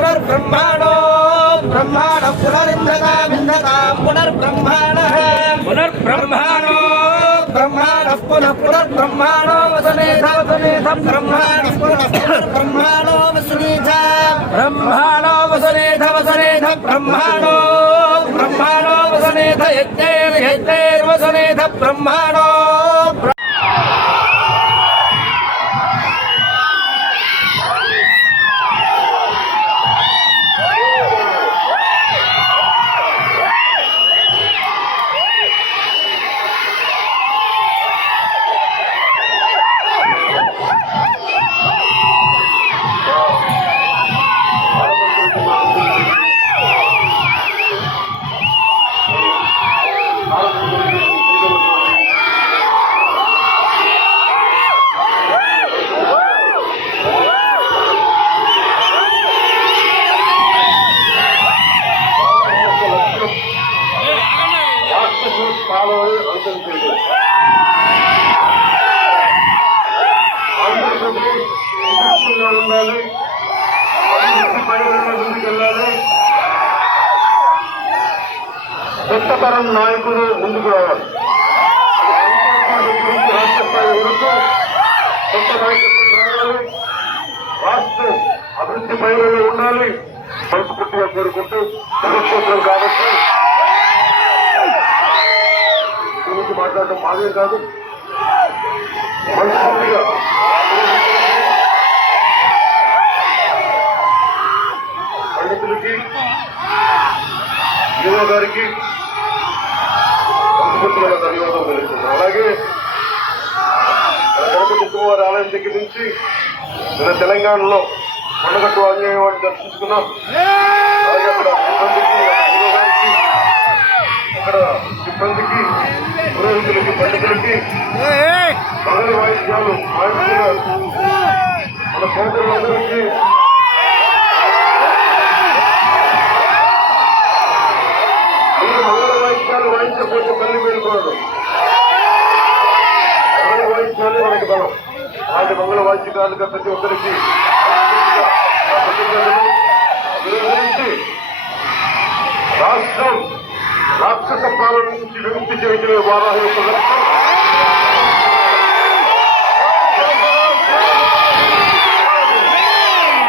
पुनर्ब्रह्माणो ब्रह्माण पुनर्ब्रह्माणो ब्रह्माण पुनर्ब्रह्माणो वसनेध ब्रह्माण पुनर्ब्रह्माणो वसनेध ब्रह्माणो वसनेध ब्रह्माणो वसनेध यज्ञैर्वसनेध ब्रह्माणो కొత్తతరం నాయకులు ముందుకు రావాలి. రాష్ట్ర స్థాయి వరకు కొత్త నాయకత్వం రావాలి. రాష్ట్రం అభివృద్ధి పైలలో ఉండాలి. మనస్ఫూర్తిగా కోరుకుంటూ సురక్షితం కాబట్టి గురించి మాట్లాడటం బాధే కాదు. మనస్ఫూర్తిగా పండితులకి యువ గారికి మనస్ఫూర్తిగా ధన్యవాదాలు తెలుస్తున్నాం. అలాగే గణపతి కుమార్ ఆలయం దగ్గర నుంచి మన తెలంగాణలో కొండగట్టు ఆంజనేయ వాడిని దర్శించుకున్నాం. అలాగే అక్కడ సిబ్బందికి పురోహితులకి పండితులకి మంగళ వాయిద్యాలు మన సోదరులందరికీ మంగళ వాయిద్యాలు వాయించకపోతే తల్లి మేలుకోవడం. మంగళ వాయిద్యాలే మనకి బలం. అలాంటి మంగళ వాయిద్యకాలుగా ప్రతి ఒక్కరికి విరోధించి రాష్ట్రం రాక్షస పాలన నుంచి విముక్తి చేయటమే వారాహి యొక్క లక్ష్యం.